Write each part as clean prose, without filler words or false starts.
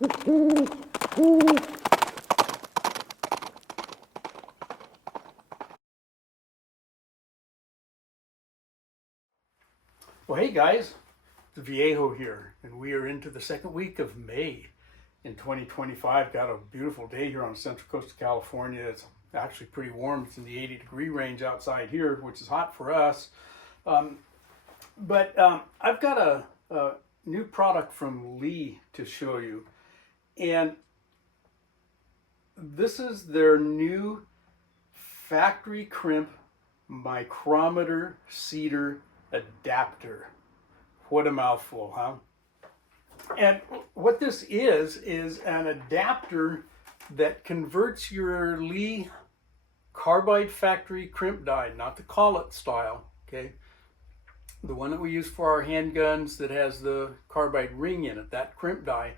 Well, hey guys, the Viejo here, and we are into the second week of May in 2025. Got a beautiful day here on the central coast of California. It's actually pretty warm. It's in the 80-degree range outside here, which is hot for us. But I've got a new product from Lee to show you, and this is their new factory crimp micrometer cedar adapter. What a mouthful, huh? And what this is an adapter that converts your Lee Carbide factory crimp die, not the collet style, okay? The one that we use for our handguns that has the carbide ring in it, that crimp die.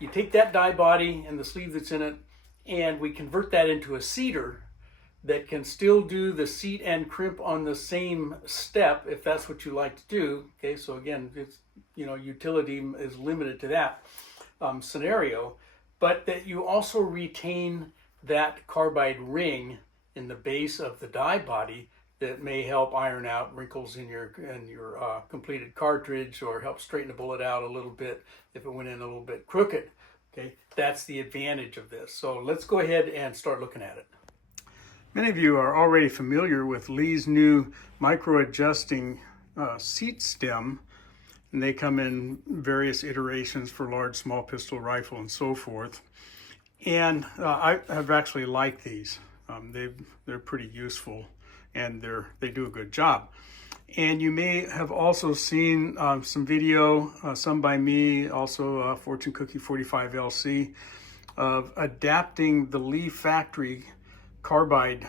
You take that die body and the sleeve that's in it, and we convert that into a cedar that can still do the seat and crimp on the same step if that's what you like to do. Okay, so again, it's, you know, utility is limited to that scenario, but that you also retain that carbide ring in the base of the die body that may help iron out wrinkles in your completed cartridge, or help straighten the bullet out a little bit if it went in a little bit crooked. Okay, that's the advantage of this. So let's go ahead and start looking at it. Many of you are already familiar with Lee's new micro-adjusting seat stem, and they come in various iterations for large, small pistol, rifle, and so forth. And I have actually liked these. They're pretty useful, and they do a good job. And you may have also seen some video, some by me, also Fortune Cookie 45LC, of adapting the Lee factory carbide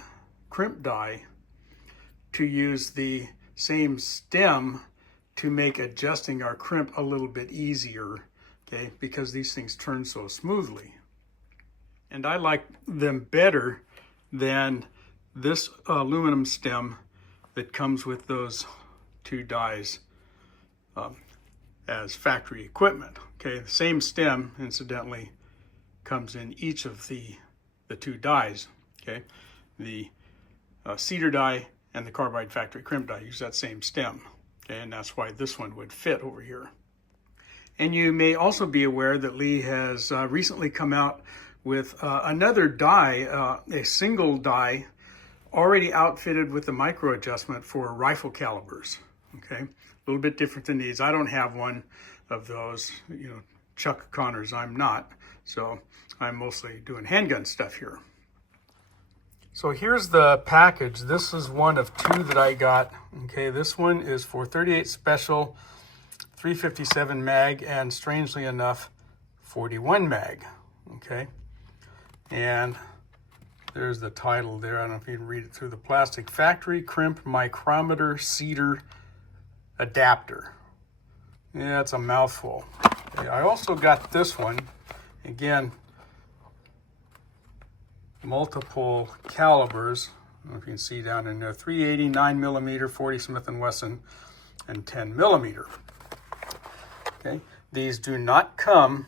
crimp die to use the same stem to make adjusting our crimp a little bit easier, okay, because these things turn so smoothly. And I like them better than this aluminum stem that comes with those two dies as factory equipment. Okay, the same stem, incidentally, comes in each of the two dies. Okay, the cedar die and the carbide factory crimp die use that same stem. Okay, and that's why this one would fit over here. And you may also be aware that Lee has recently come out with another die, a single die, already outfitted with the micro adjustment for rifle calibers. Okay, a little bit different than these. I don't have one of those, you know, Chuck Connors, I'm not. So I'm mostly doing handgun stuff here. So here's the package. This is one of two that I got. Okay, this one is for 38 Special, 357 mag, and strangely enough, 41 mag. Okay, and there's the title there. I don't know if you can read it through the plastic. Factory Crimp Micrometer Cedar Adapter. Yeah, it's a mouthful. Okay, I also got this one. Again, multiple calibers. I don't know if you can see down in there, 380, 9mm, 40 Smith & Wesson, and 10mm. Okay, these do not come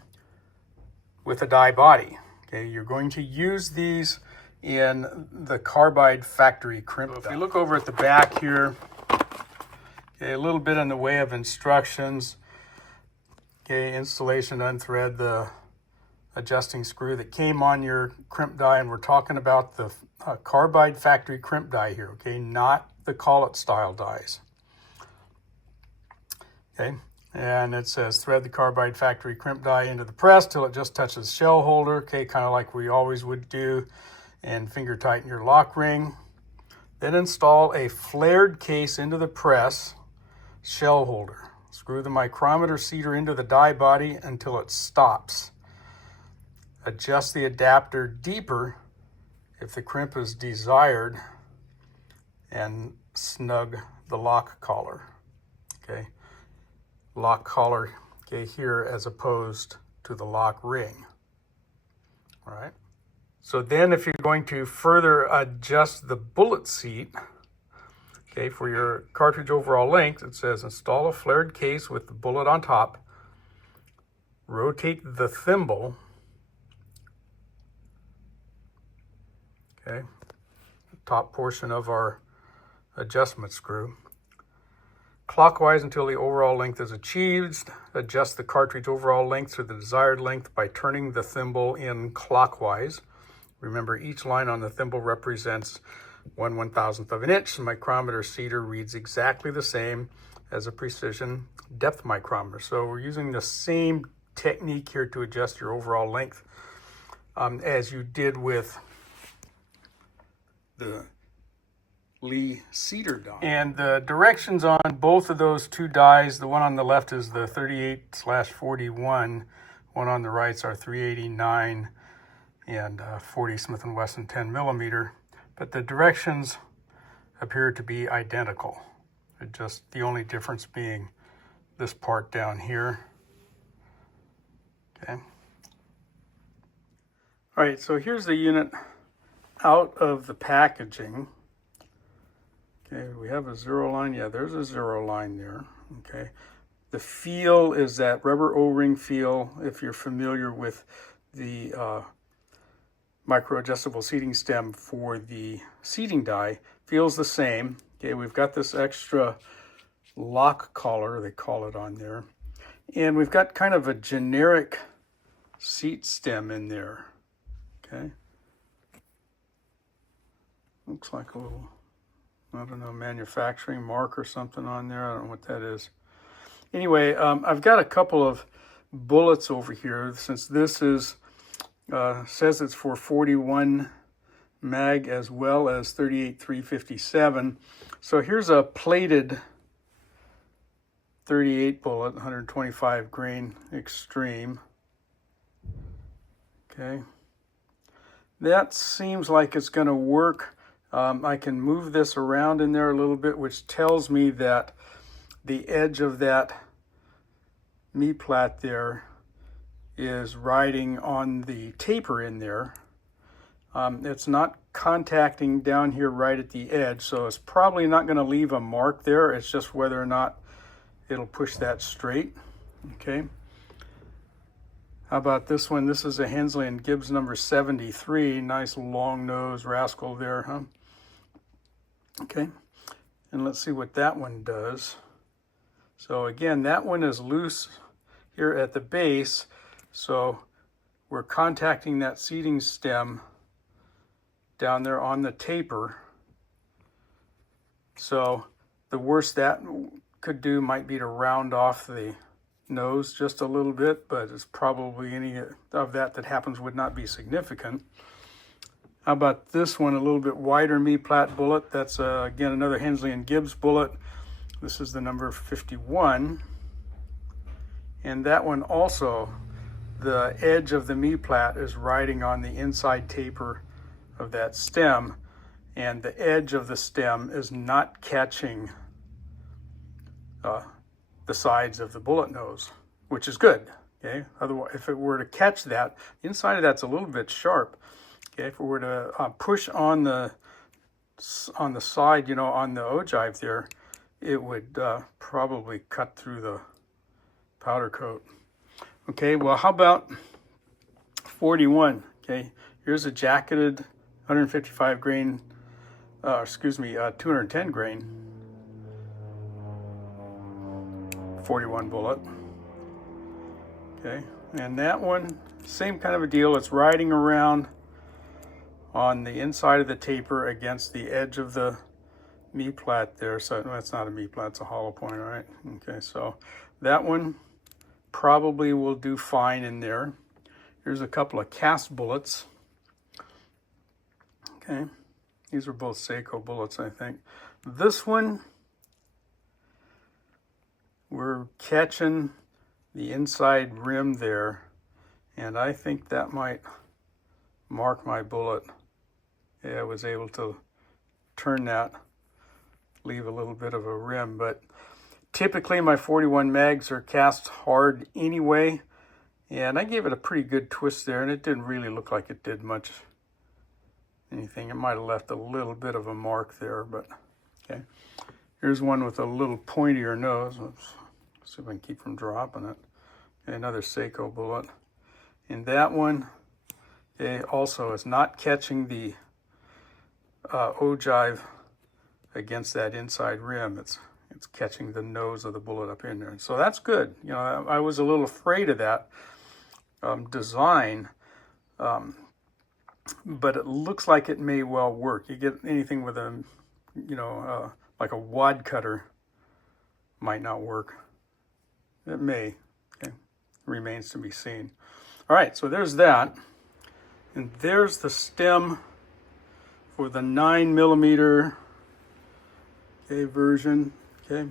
with a die body. Okay, you're going to use these in the carbide factory crimp. So if you look over at the back here, okay, a little bit in the way of instructions. Okay, installation, unthread the adjusting screw that came on your crimp die, and we're talking about the carbide factory crimp die here, okay, not the collet style dies. Okay, and it says thread the carbide factory crimp die into the press till it just touches shell holder, okay, kind of like we always would do, and finger tighten your lock ring. Then install a flared case into the press shell holder. Screw the micrometer cedar into the die body until it stops. Adjust the adapter deeper if the crimp is desired, and snug the lock collar. Okay, lock collar, okay, here as opposed to the lock ring. All right. So then if you're going to further adjust the bullet seat, okay, for your cartridge overall length, it says install a flared case with the bullet on top. rotate the thimble, okay, top portion of our adjustment screw, clockwise until the overall length is achieved. Adjust the cartridge overall length to the desired length by turning the thimble in clockwise. Remember, each line on the thimble represents 1/1000th of an inch. The micrometer seeder reads exactly the same as a precision depth micrometer. So we're using the same technique here to adjust your overall length as you did with the Lee seeder die. And the directions on both of those two dies, the one on the left is the 38/41, one on the right's are 389 and 40 Smith & Wesson 10 millimeter, but the directions appear to be identical. Just the only difference being this part down here. Okay. All right, so here's the unit out of the packaging. Okay, we have a zero line. Yeah, there's a zero line there. Okay. The feel is that rubber O-ring feel. If you're familiar with the micro adjustable seating stem for the seating die, feels the same. Okay, we've got this extra lock collar, they call it on there. And we've got kind of a generic seat stem in there. Okay. Looks like a little, I don't know, manufacturing mark or something on there. I don't know what that is. Anyway, I've got a couple of bullets over here. Since this is says it's for 41 mag as well as 38-357. So here's a plated 38 bullet, 125 grain extreme. Okay. That seems like it's going to work. I can move this around in there a little bit, which tells me that the edge of that Me-Plat there is riding on the taper in there. It's not contacting down here right at the edge, so it's probably not going to leave a mark there. It's just whether or not it'll push that straight. Okay. How about this one? This is a Hensley & Gibbs number 73. Nice long nose rascal there, huh? Okay. And let's see what that one does. So again, that one is loose here at the base. So we're contacting that seating stem down there on the taper. So the worst that could do might be to round off the nose just a little bit, but it's probably any of that happens would not be significant. How about this one, a little bit wider Me-Plat bullet? That's again another Hensley & Gibbs bullet. This is the number 51. And that one also, the edge of the Me-Plat is riding on the inside taper of that stem, and the edge of the stem is not catching the sides of the bullet nose, which is good. Okay. Otherwise, if it were to catch that, the inside of that's a little bit sharp. Okay. If it were to push on the side, you know, on the ogive there, it would probably cut through the powder coat. Okay. Well, how about 41? Okay. Here's a jacketed 155 grain, 210 grain 41 bullet. Okay, and that one, same kind of a deal. It's riding around on the inside of the taper against the edge of the Me-Plat there. So that's not a Me-Plat, it's a hollow point, all right? Okay, so that one probably will do fine in there. Here's a couple of cast bullets. Okay, these are both Seiko bullets, I think. This one, we're catching the inside rim there, and I think that might mark my bullet. Yeah, I was able to turn that, leave a little bit of a rim, but typically my 41 mags are cast hard anyway, and I gave it a pretty good twist there, and it didn't really look like it did much anything. It might have left a little bit of a mark there, but okay. Here's one with a little pointier nose. Let's see if I can keep from dropping it. Another Seiko bullet. And that one, okay, also is not catching the ogive against that inside rim. It's catching the nose of the bullet up in there. So that's good. You know, I was a little afraid of that design, but it looks like it may well work. You get anything with a, you know, like a wad cutter might not work. It may. Okay, remains to be seen. All right, so there's that, and there's the stem for the 9mm version. Okay,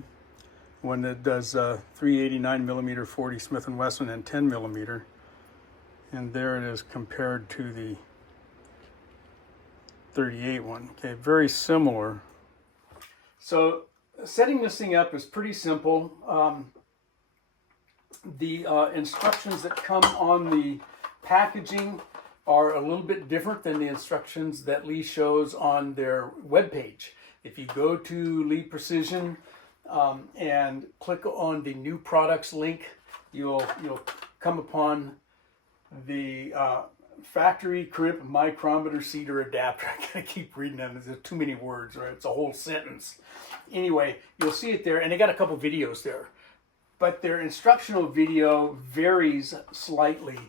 one that does 389mm 40 Smith & Wesson and 10mm, and there it is compared to the 38 one. Okay, very similar. So setting this thing up is pretty simple. The instructions that come on the packaging are a little bit different than the instructions that Lee shows on their webpage. If you go to Lee Precision and click on the new products link, you'll come upon the factory crimp micrometer cedar adapter. I gotta keep reading them. There's too many words, right? It's a whole sentence. Anyway, you'll see it there, and they got a couple videos there. But their instructional video varies slightly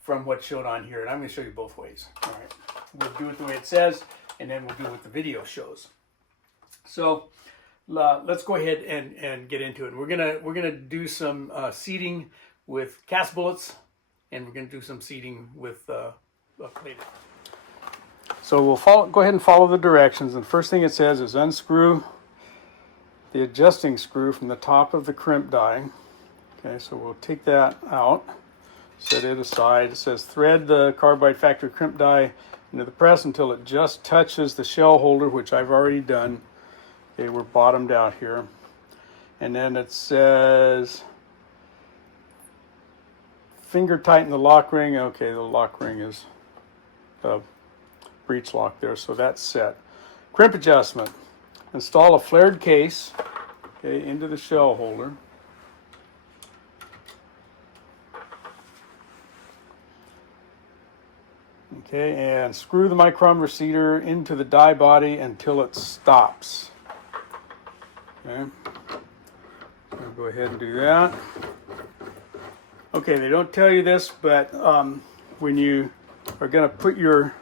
from what's shown on here, and I'm going to show you both ways. All right, we'll do it the way it says, and then we'll do what the video shows. So let's go ahead and get into it. We're gonna do some seating with cast bullets, and we're gonna do some seating with plated. So we'll go ahead and follow the directions. And the first thing it says is unscrew the adjusting screw from the top of the crimp die. Okay, so we'll take that out, set it aside. It says thread the Carbide factory crimp die into the press until it just touches the shell holder, which I've already done. Okay, we're bottomed out here. And then it says finger tighten the lock ring. Okay, the lock ring is breech lock there, so that's set. Crimp adjustment. Install a flared case, okay, into the shell holder. Okay, and screw the micrometer cedar into the die body until it stops. Okay, I'll go ahead and do that. Okay, they don't tell you this, but when you are going to put your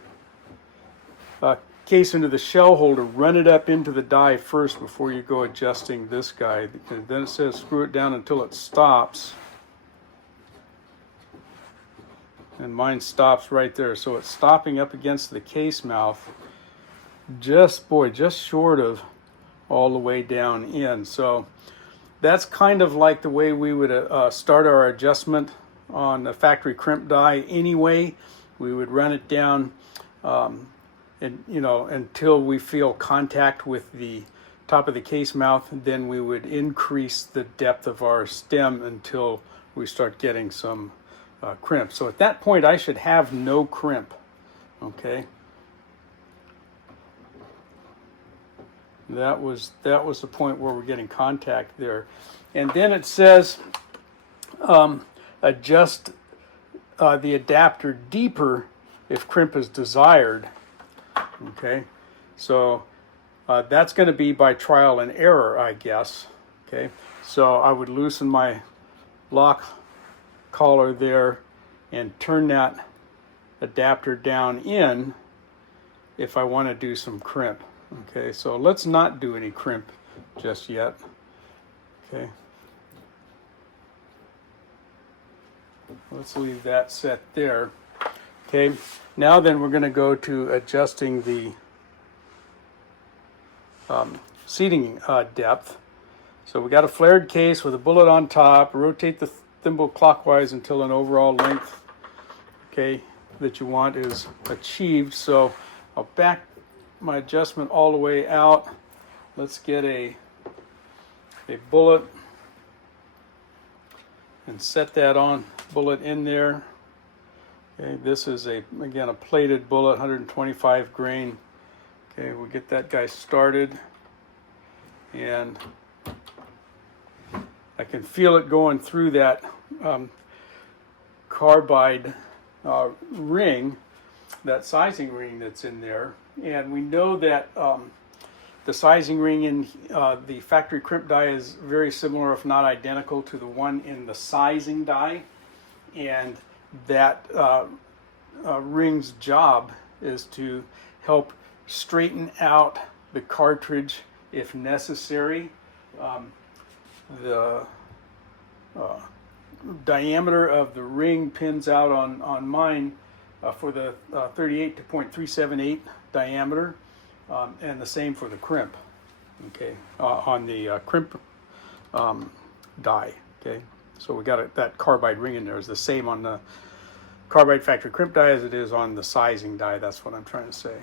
case into the shell holder, run it up into the die first before you go adjusting this guy. And then it says screw it down until it stops. And mine stops right there. So it's stopping up against the case mouth, just short of all the way down in. So that's kind of like the way we would start our adjustment on the factory crimp die anyway. We would run it down and, you know, until we feel contact with the top of the case mouth. Then we would increase the depth of our stem until we start getting some crimp. So at that point I should have no crimp. Okay, that was the point where we're getting contact there. And then it says adjust the adapter deeper if crimp is desired. Okay, so that's going to be by trial and error, I guess. Okay, so I would loosen my lock collar there and turn that adapter down in if I want to do some crimp. Okay, so let's not do any crimp just yet. Okay, let's leave that set there. Okay, now then we're going to go to adjusting the seating depth. So we got a flared case with a bullet on top. Rotate the thimble clockwise until an overall length, okay, that you want is achieved. So I'll back my adjustment all the way out. Let's get a bullet and set that on bullet in there. Okay, this is again a plated bullet, 125 grain. Okay, we'll get that guy started, and I can feel it going through that carbide ring, that sizing ring that's in there. And we know that the sizing ring in the factory crimp die is very similar, if not identical, to the one in the sizing die. And that ring's job is to help straighten out the cartridge if necessary. The diameter of the ring pins out on mine for the 38 to .378 diameter, and the same for the crimp. Okay, on the crimp die. Okay, so we got that carbide ring in there is the same on the carbide factory crimp die as it is on the sizing die. That's what I'm trying to say.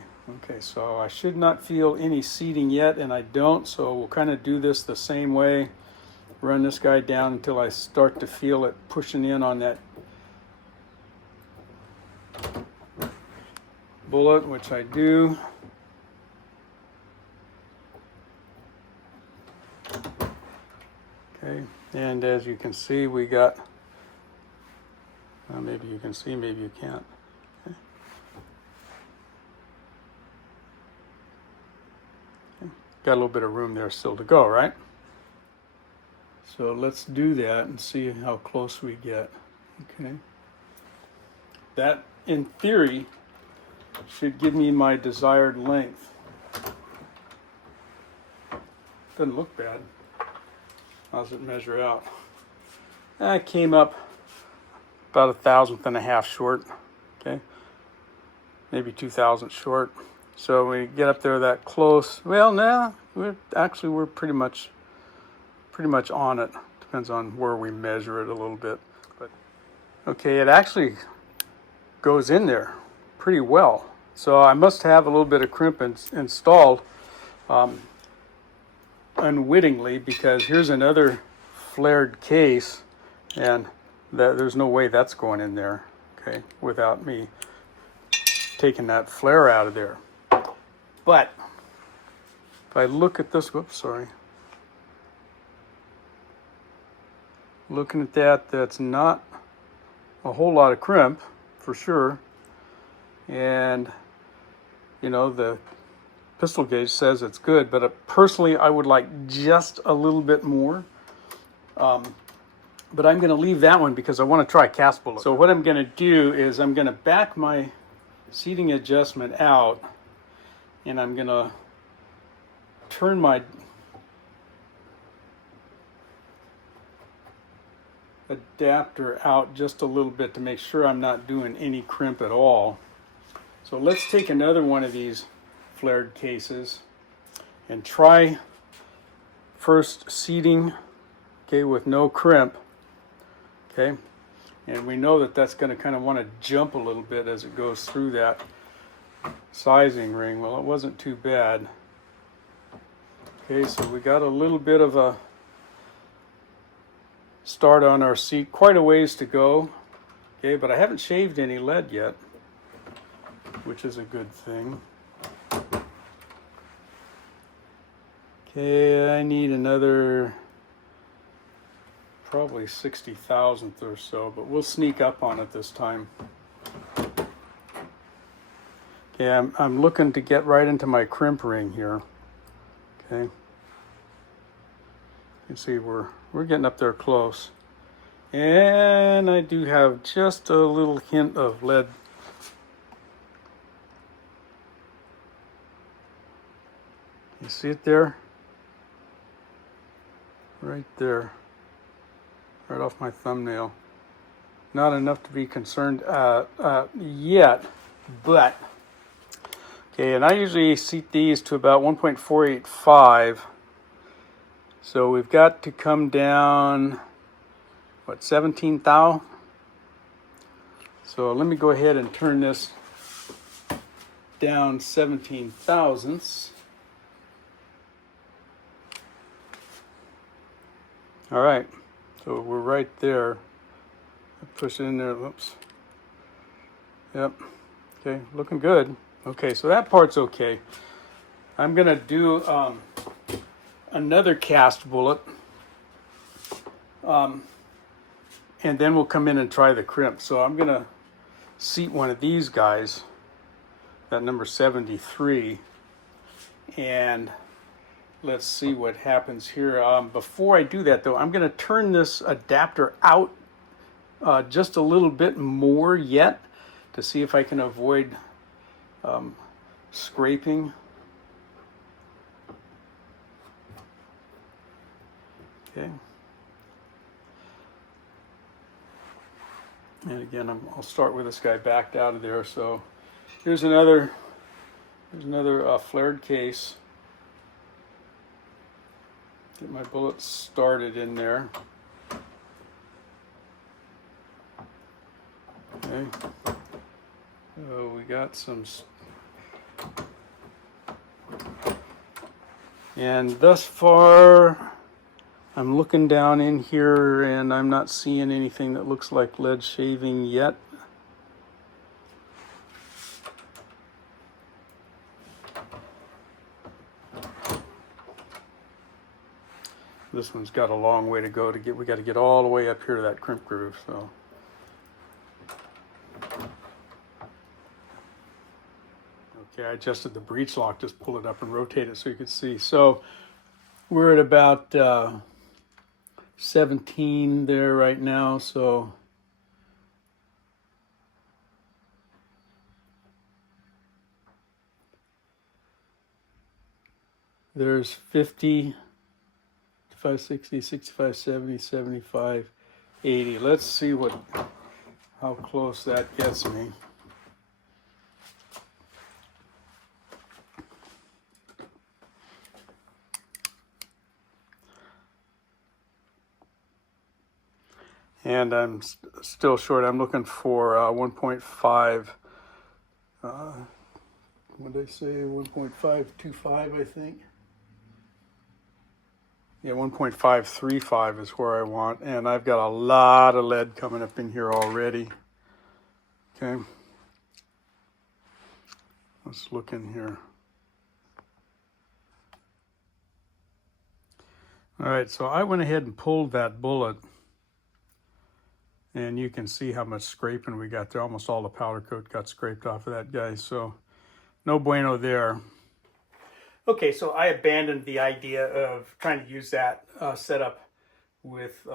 Okay, so I should not feel any seating yet, and I don't, so we'll kind of do this the same way. Run this guy down until I start to feel it pushing in on that bullet, which I do. Okay, and as you can see, we got, maybe you can see, maybe you can't. Okay. Okay. Got a little bit of room there still to go, right? So let's do that and see how close we get. Okay. That, in theory, should give me my desired length. Doesn't look bad. How does it measure out? I came up about 1/1000 and a half short. Okay. Maybe 2/1000 short. So when we get up there that close, well, now we're pretty much on it. Depends on where we measure it a little bit. But okay, it actually goes in there pretty well. So I must have a little bit of crimp installed unwittingly, because here's another flared case, and there's no way that's going in there, okay, without me taking that flare out of there. But if I look at this, whoops, sorry. Looking at that, that's not a whole lot of crimp, for sure. And, you know, the pistol gauge says it's good, but personally, I would like just a little bit more. But I'm going to leave that one because I want to try cast bullet. So what I'm going to do is I'm going to back my seating adjustment out, and I'm going to turn my adapter out just a little bit to make sure I'm not doing any crimp at all. So let's take another one of these flared cases and try first seating, okay, with no crimp, okay, and we know that that's going to kind of want to jump a little bit as it goes through that sizing ring. Well, it wasn't too bad. Okay, so we got a little bit of a start on our seat, quite a ways to go. Okay, but I haven't shaved any lead yet, which is a good thing. Okay, I need another probably 60,000th or so, but we'll sneak up on it this time. Okay, I'm looking to get right into my crimp ring here. Okay, you can see we're getting up there close, and I do have just a little hint of lead. You see it there? Right there. Right off my thumbnail. Not enough to be concerned yet, but okay, and I usually seat these to about 1.485. So we've got to come down, what, 17 thou? So let me go ahead and turn this down 17 thousandths. All right, so we're right there. Push it in there, whoops. Yep, okay, looking good. Okay, so that part's okay. I'm gonna do another cast bullet. and then we'll come in and try the crimp. So I'm gonna seat one of these guys, that number 73, and let's see what happens here. Before I do that though, I'm gonna turn this adapter out just a little bit more yet to see if I can avoid scraping. Okay. And again, I'll start with this guy backed out of there. So here's another flared case. Get my bullets started in there. Okay. So we got some, and thus far I'm looking down in here and I'm not seeing anything that looks like lead shaving yet. This one's got a long way to go to get. We got to get all the way up here to that crimp groove. So. Okay, I adjusted the breech lock, just pull it up and rotate it so you can see. So we're at about 17 there right now. So there's 50, 55, 60, 65, 70, 75, 80. Let's see how close that gets me. And I'm still short. I'm looking for 1.5. What did I say? 1.525, I think. Yeah, 1.535 is where I want. And I've got a lot of lead coming up in here already. Okay. Let's look in here. All right, so I went ahead and pulled that bullet. And you can see how much scraping we got there. Almost all the powder coat got scraped off of that guy. So no bueno there. Okay, so I abandoned the idea of trying to use that setup with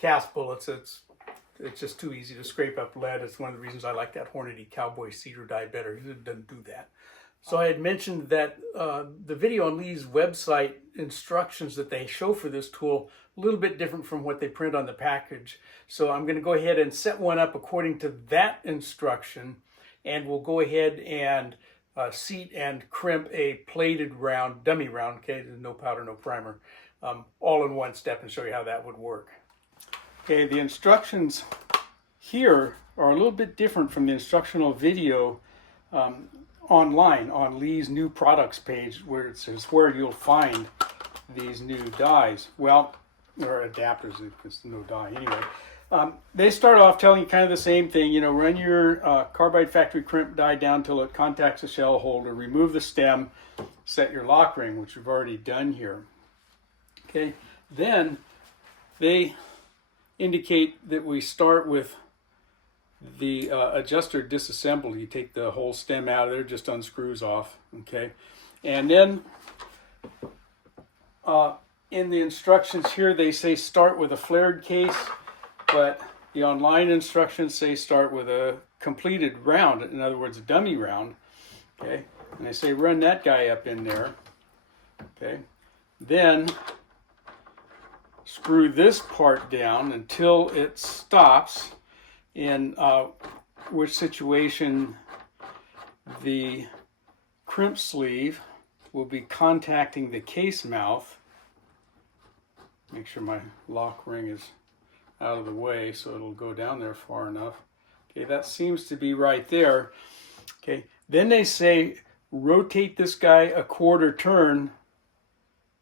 cast bullets. It's just too easy to scrape up lead. It's one of the reasons I like that Hornady Cowboy cedar die better. It doesn't do that. So I had mentioned that the video on Lee's website instructions that they show for this tool, a little bit different from what they print on the package. So I'm going to go ahead and set one up according to that instruction, and we'll go ahead and seat and crimp a plated round, dummy round, okay, no powder, no primer, all in one step, and show you how that would work. Okay, the instructions here are a little bit different from the instructional video online on Lee's new products page, where it says where you'll find these new dies. Well, or adapters, it's no die anyway. They start off telling you kind of the same thing. You know, run your Carbide factory crimp die down till it contacts the shell holder, remove the stem, set your lock ring, which we've already done here. Okay, then they indicate that we start with the adjuster disassembled. You take the whole stem out of there, just unscrews off, okay? And then in the instructions here, they say start with a flared case, but the online instructions say start with a completed round, in other words, a dummy round, okay? And they say run that guy up in there, okay? Then screw this part down until it stops, in which situation the crimp sleeve will be contacting the case mouth. Make sure my lock ring is out of the way so it'll go down there far enough. Okay, that seems to be right there. Okay, then they say rotate this guy a quarter turn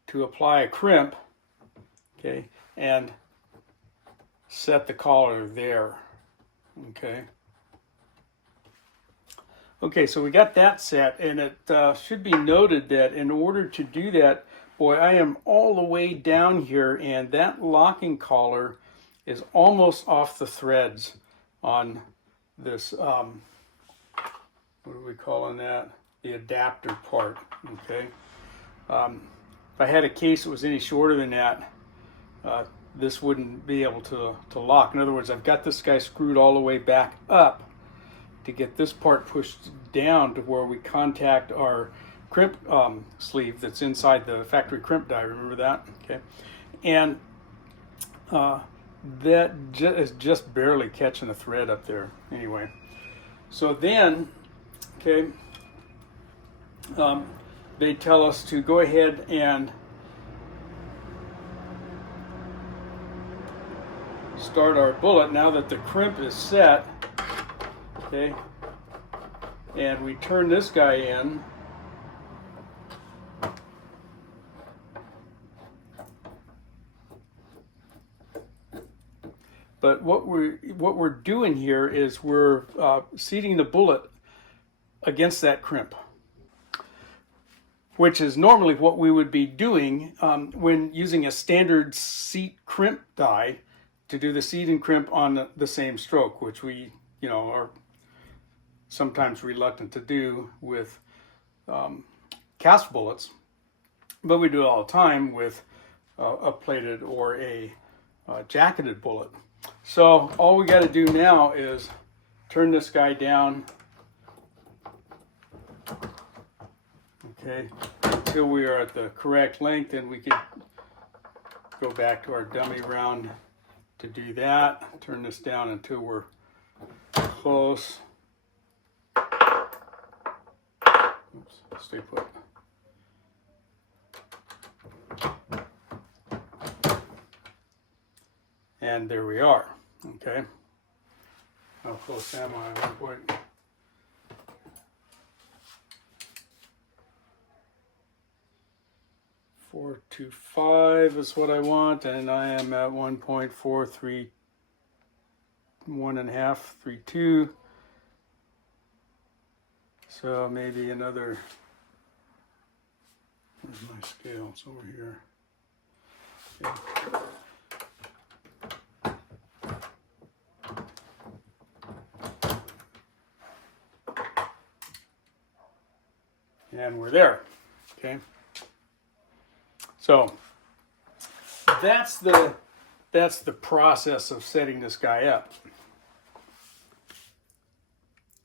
to apply a crimp, okay, and set the collar there. Okay, so we got that set, and it should be noted that in order to do that, boy, I am all the way down here, and that locking collar is almost off the threads on this, what are we calling that? The adapter part, okay? If I had a case that was any shorter than that, this wouldn't be able to lock. In other words, I've got this guy screwed all the way back up to get this part pushed down to where we contact our crimp sleeve that's inside the factory crimp die. Remember that? Okay. And that is just barely catching a thread up there. Anyway, so then, okay, they tell us to go ahead and start our bullet now that the crimp is set. Okay, and we turn this guy in. But what we're doing here is we're seating the bullet against that crimp, which is normally what we would be doing when using a standard seat crimp die to do the seat and crimp on the same stroke, which we, are sometimes reluctant to do with cast bullets, but we do it all the time with a plated or a jacketed bullet. So all we got to do now is turn this guy down, okay, until we are at the correct length, and we could go back to our dummy round to do that. Turn this down until we're close. Oops, stay put. And there we are. Okay. How close am I? 1.425 is what I want, and I am at 1.431.532. So maybe another. Where's my scale? It's over here. Okay. And we're there, okay? So that's the process of setting this guy up.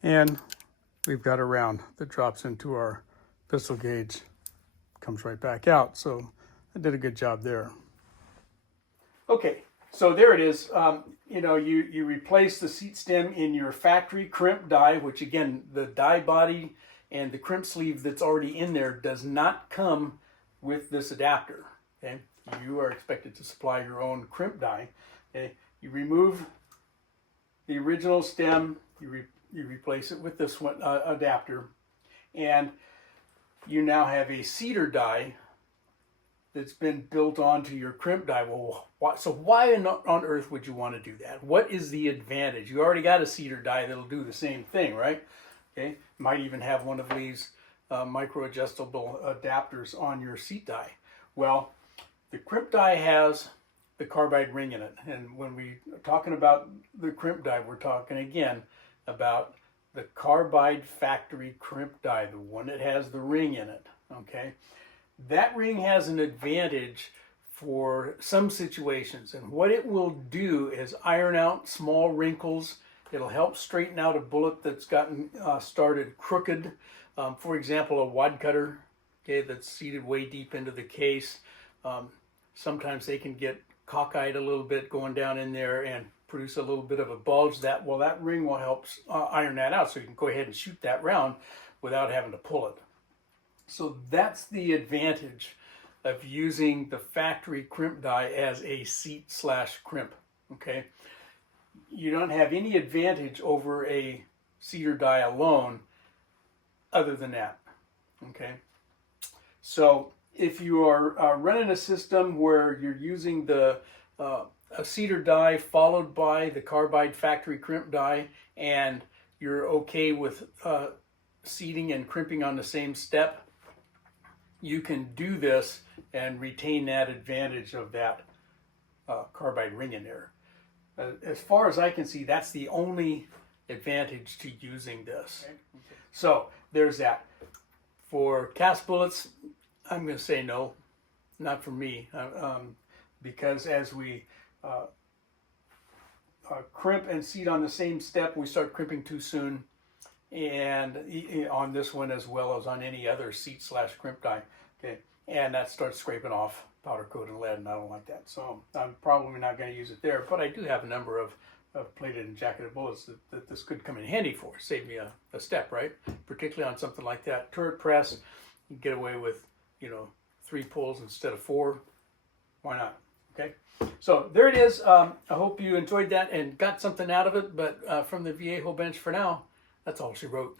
And we've got a round that drops into our pistol gauge, comes right back out. So I did a good job there. Okay, so there it is. You replace the seat stem in your factory crimp die, which again, the die body and the crimp sleeve that's already in there does not come with this adapter. Okay, you are expected to supply your own crimp die. Okay, you remove the original stem, you replace it with this one adapter, and you now have a cedar die that's been built onto your crimp die. Well, so why on earth would you want to do that? What is the advantage? You already got a cedar die that'll do the same thing, right? Okay, might even have one of these micro adjustable adapters on your seat die. Well, the crimp die has the carbide ring in it, and when we are talking about the crimp die, we're talking again about the carbide factory crimp die, the one that has the ring in it. Okay, that ring has an advantage for some situations, and what it will do is iron out small wrinkles. It'll help straighten out a bullet that's gotten started crooked. For example, a wad cutter, okay, that's seated way deep into the case. Sometimes they can get cockeyed a little bit going down in there and produce a little bit of a bulge. That ring will help iron that out, so you can go ahead and shoot that round without having to pull it. So that's the advantage of using the factory crimp die as a seat/crimp, okay? You don't have any advantage over a cedar die alone other than that, okay? So if you are running a system where you're using a cedar die followed by the carbide factory crimp die, and you're okay with seating and crimping on the same step, you can do this and retain that advantage of that carbide ring in there. as far as I can see, that's the only advantage to using this. So there's that. For cast bullets, I'm going to say no, not for me, because as we crimp and seat on the same step, we start crimping too soon, and on this one as well as on any other seat / crimp die, okay, and that starts scraping off powder coated lead, and I don't like that, so I'm probably not going to use it there. But I do have a number of plated and jacketed bullets that this could come in handy for, save me a step, right? Particularly on something like that turret press, you get away with 3 pulls instead of 4. Why not? Okay, so there it is. I hope you enjoyed that and got something out of it. But from the Viejo bench for now, that's all she wrote.